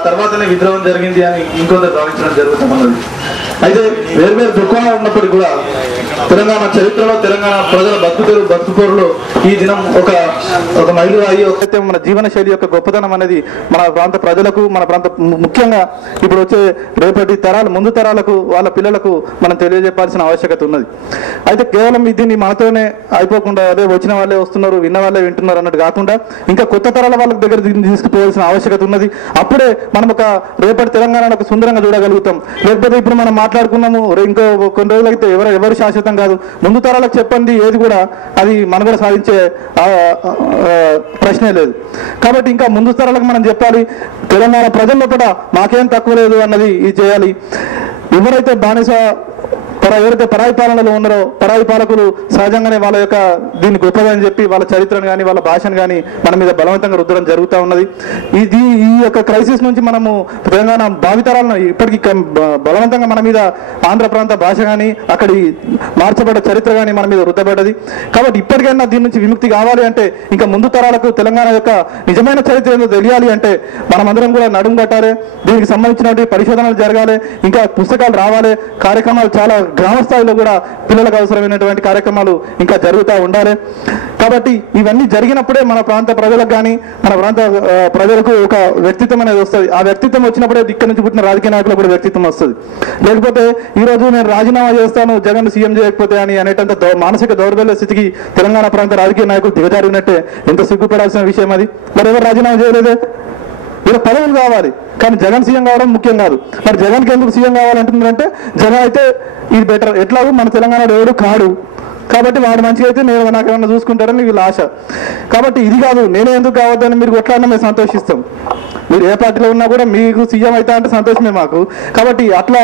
ఆ తర్వాతనే విద్రోహం జరిగింది అని ఇంకొంత భావించడం జరుగుతున్నది అయితే వేర్వేరు దుఃఖంలో ఉన్నప్పటికీ కూడా తెలంగాణ చరిత్రలో తెలంగాణ ప్రజల బతుకుతెరు బతుకుపోరులో ఈ దినం ఒక ఒక మైలురాయి ఒక మన జీవన శైలి యొక్క గొప్పతనం అనేది మన ప్రాంత ప్రజలకు మన ప్రాంత ముఖ్యంగా ఇప్పుడు వచ్చే రేపటి తరాలు ముందు తరాలకు వాళ్ళ పిల్లలకు మనం తెలియజెప్పాల్సిన ఆవశ్యకత ఉన్నది. అయితే కేవలం దీన్ని మనతోనే అయిపోకుండా అదే వచ్చిన వాళ్ళే వస్తున్నారు విన్న వాళ్ళే వింటున్నారు అన్నట్టు కాకుండా ఇంకా కొత్త తరాల వాళ్ళ దగ్గర దీన్ని తీసుకుపోవాల్సిన ఆవశ్యకత ఉన్నది. అప్పుడే మనం ఒక రేపటి తెలంగాణను ఒక సుందరంగా చూడగలుగుతాం. లేకపోతే ఇప్పుడు మనం మాట్లాడుకున్నాము. రే- ఇంకో కొన్ని రోజులైతే ఎవరు ఎవరు శాశ్వతం కాదు. ముందు తరాలకు చెప్పండి ఏది కూడా అది మనుగడ సాధించే ప్రశ్నే లేదు. కాబట్టి ఇంకా ముందు తరాలకు మనం చెప్పాలి తెలంగాణ ప్రజల్లో కూడా మాకేం తక్కువ లేదు అన్నది ఇది చేయాలి. ఎవరైతే బానిస పర ఎవరైతే పరాయి పాలనలో ఉన్నారో పరాయి పాలకులు సహజంగానే వాళ్ళ యొక్క దీన్ని గొప్పదని చెప్పి వాళ్ళ చరిత్రను కానీ వాళ్ళ భాషను కానీ మన మీద బలవంతంగా రుద్దడం జరుగుతూ ఉన్నది. ఇది ఈ యొక్క క్రైసిస్ నుంచి మనము తెలంగాణ భావితరాలను ఇప్పటికీ బలవంతంగా మన మీద ఆంధ్ర ప్రాంత భాష కానీ అక్కడి మార్చబడ్డ చరిత్ర కానీ మన మీద రుద్దబడ్డది. కాబట్టి ఇప్పటికైనా దీని నుంచి విముక్తి కావాలి అంటే ఇంకా ముందు తరాలకు తెలంగాణ యొక్క నిజమైన చరిత్ర ఏదో తెలియాలి అంటే మనమందరం కూడా నడుము కట్టాలి. దీనికి సంబంధించినటువంటి పరిశోధనలు జరగాలి. ఇంకా పుస్తకాలు రావాలి. కార్యక్రమాలు చాలా గ్రామ స్థాయిలో కూడా పిల్లలకు అవసరమైనటువంటి కార్యక్రమాలు ఇంకా జరుగుతూ ఉండాలి. కాబట్టి ఇవన్నీ జరిగినప్పుడే మన ప్రాంత ప్రజలకు కానీ మన ప్రాంత ప్రజలకు ఒక వ్యక్తిత్వం అనేది వస్తుంది. ఆ వ్యక్తిత్వం వచ్చినప్పుడే ఇక్కడ నుంచి పుట్టిన రాజకీయ నాయకులు కూడా వ్యక్తిత్వం వస్తుంది. లేకపోతే ఈ రోజు నేను రాజీనామా చేస్తాను జగన్ సీఎం చేయకపోతే అని అనేటంత మానసిక దౌర్బల్య స్థితికి తెలంగాణ ప్రాంత రాజకీయ నాయకులు దిగజారినట్టే ఎంత సిగ్గుపడాల్సిన విషయం అది. మరి ఎవరు రాజీనామా చేయలేదే? ఇలా పదవులు కావాలి. కానీ జగన్ సీఎం కావడం ముఖ్యం కాదు. మరి జగన్కి ఎందుకు సీఎం కావాలంటుందంటే జగన్ అయితే ఇది బెటర్ ఎట్లాగో మన తెలంగాణలో ఎవడు కాడు. కాబట్టి వాడు మంచిగా అయితే నేను నాకేమన్నా చూసుకుంటారని వీళ్ళ ఆశ. కాబట్టి ఇది కాదు నేనే ఎందుకు కావద్దని మీరు కొట్లాడినా మేము సంతోషిస్తాం. మీరు ఏ పార్టీలో ఉన్నా కూడా మీకు సీఎం అయితే అంటే సంతోషమే మాకు. కాబట్టి అట్లా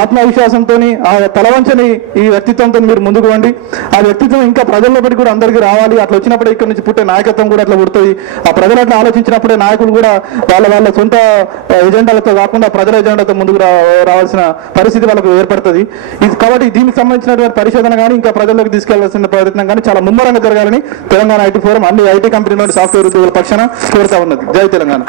ఆత్మవిశ్వాసంతో ఆ తలవంచని ఈ వ్యక్తిత్వంతో మీరు ముందుకు వండి ఆ వ్యక్తిత్వం ఇంకా ప్రజల్లోపటి కూడా అందరికీ రావాలి. అట్లా వచ్చినప్పుడే ఇక్కడ నుంచి పుట్టే నాయకత్వం కూడా అట్లా పుడుతుంది. ఆ ప్రజలు అట్లా ఆలోచించినప్పుడే నాయకులు కూడా వాళ్ళ వాళ్ళ సొంత ఎజెండాలతో కాకుండా ప్రజల ఎజెండాతో ముందుకు రావాల్సిన పరిస్థితి వాళ్ళకు ఏర్పడుతుంది. ఇది కాబట్టి దీనికి సంబంధించినటువంటి పరిశోధన కానీ ఇంకా ప్రజల్లోకి తీసుకెళ్ళాల్సిన ప్రయత్నం కానీ చాలా ముమ్మరంగా జరగాలని తెలంగాణ ఐటీ ఫోరం అన్ని ఐటీ కంపెనీలోని సాఫ్ట్వేర్ ఉద్యోగుల పక్షాన కోరుతా ఉన్నది. జై తెలంగాణ.